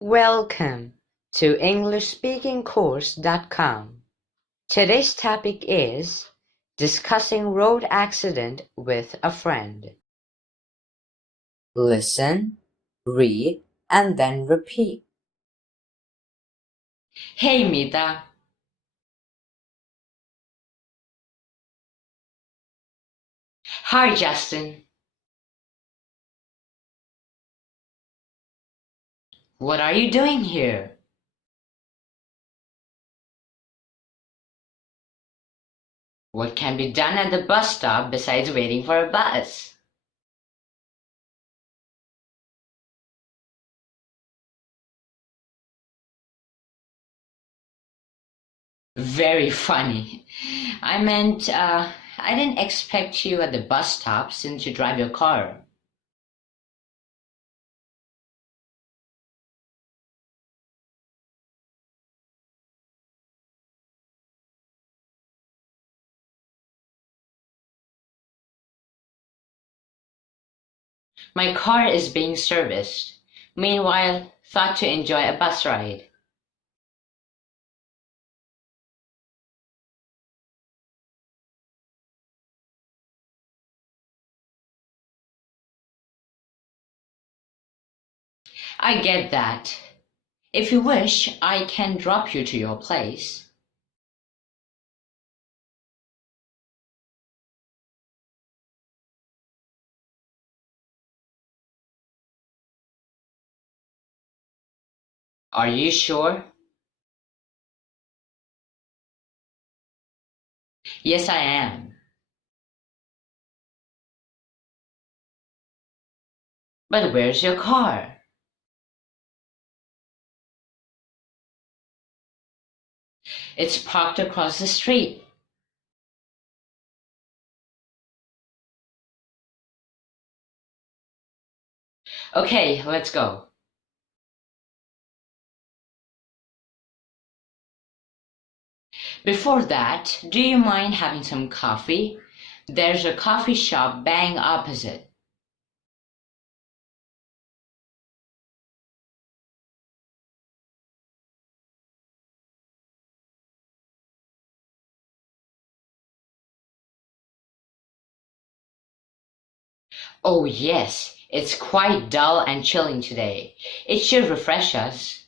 Welcome to EnglishSpeakingCourse.com. Today's topic is discussing road accident with a friend. Listen, read, and then repeat. Hey Mita. Hi Justin. What are you doing here? What can be done at the bus stop besides waiting for a bus? Very funny. I meant, I didn't expect you at the bus stop since you drive your car. My car is being serviced. Meanwhile, thought to enjoy a bus ride. I get that. If you wish, I can drop you to your place. Are you sure? Yes, I am. But where's your car? It's parked across the street. Okay, let's go. Before that, do you mind having some coffee? There's a coffee shop bang opposite. Oh yes, it's quite dull and chilling today. It should refresh us.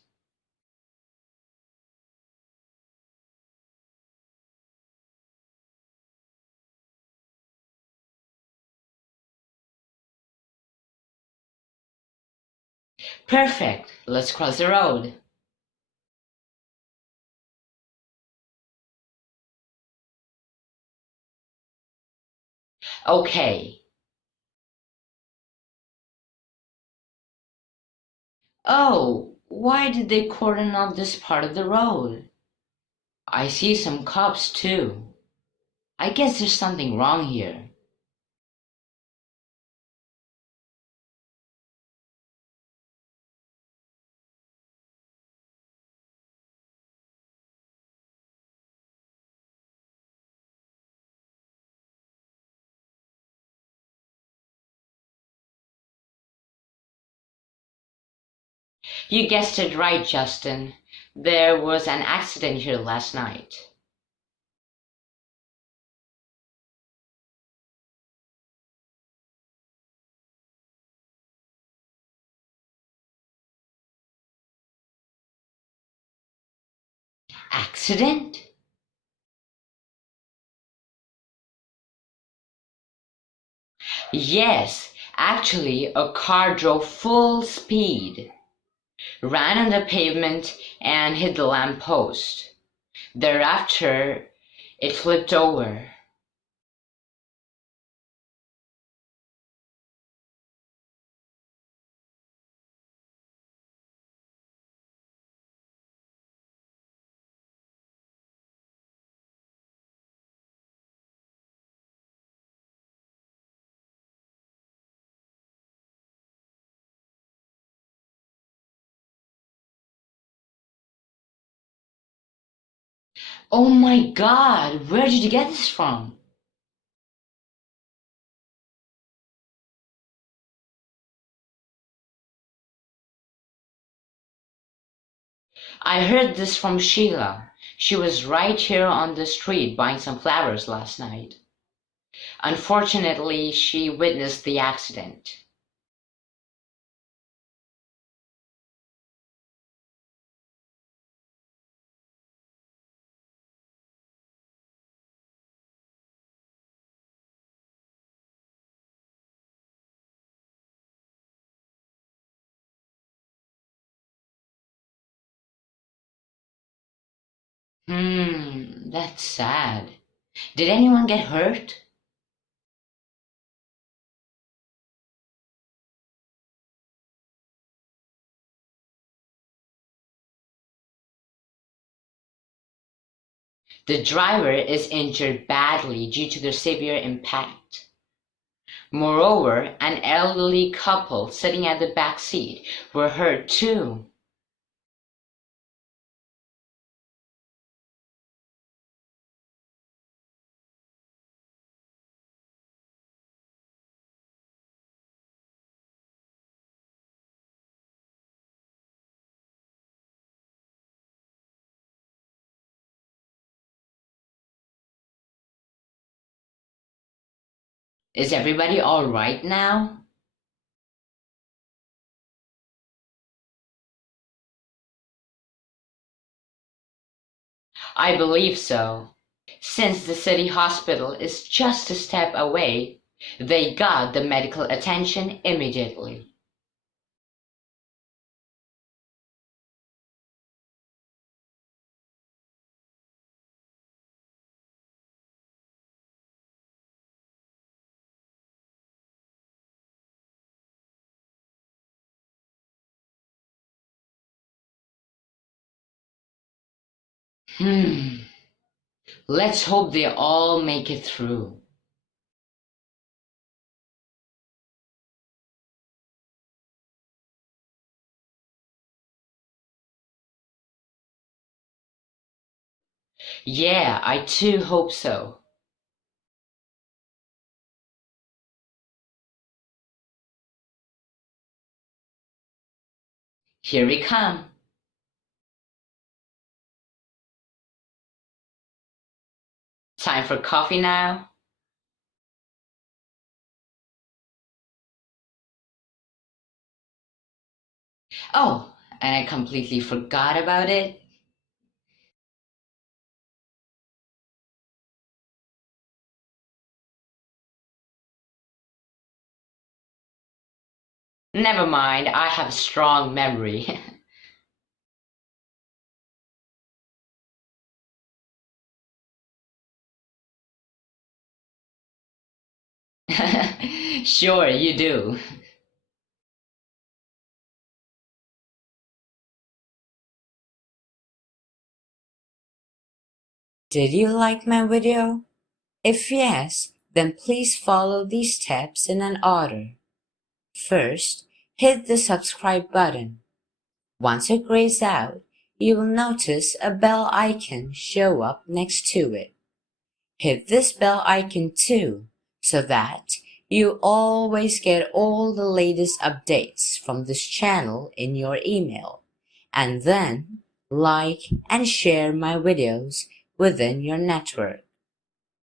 Perfect. Let's cross the road. Okay. Oh, why did they cordon off this part of the road? I see some cops too. I guess there's something wrong here. You guessed it right, Justin. There was an accident here last night. Accident? Yes, actually, a car drove full speed, ran on the pavement, and hit the lamp post. Thereafter, it flipped over. Oh my God, where did you get this from? I heard this from Sheila. She was right here on the street buying some flowers last night. Unfortunately, she witnessed the accident. That's sad. Did anyone get hurt? The driver is injured badly due to the severe impact. Moreover, an elderly couple sitting at the back seat were hurt too. Is everybody all right now? I believe so. Since the city hospital is just a step away, they got the medical attention immediately. Hmm. Let's hope they all make it through. Yeah, I too hope so. Here we come. Time for coffee now? Oh, and I completely forgot about it. Never mind, I have a strong memory. Sure, you do. Did you like my video? If yes, then please follow these steps in an order. First, hit the subscribe button. Once it grays out, you will notice a bell icon show up next to it. Hit this bell icon too, so that you always get all the latest updates from this channel in your email. And then, like and share my videos within your network.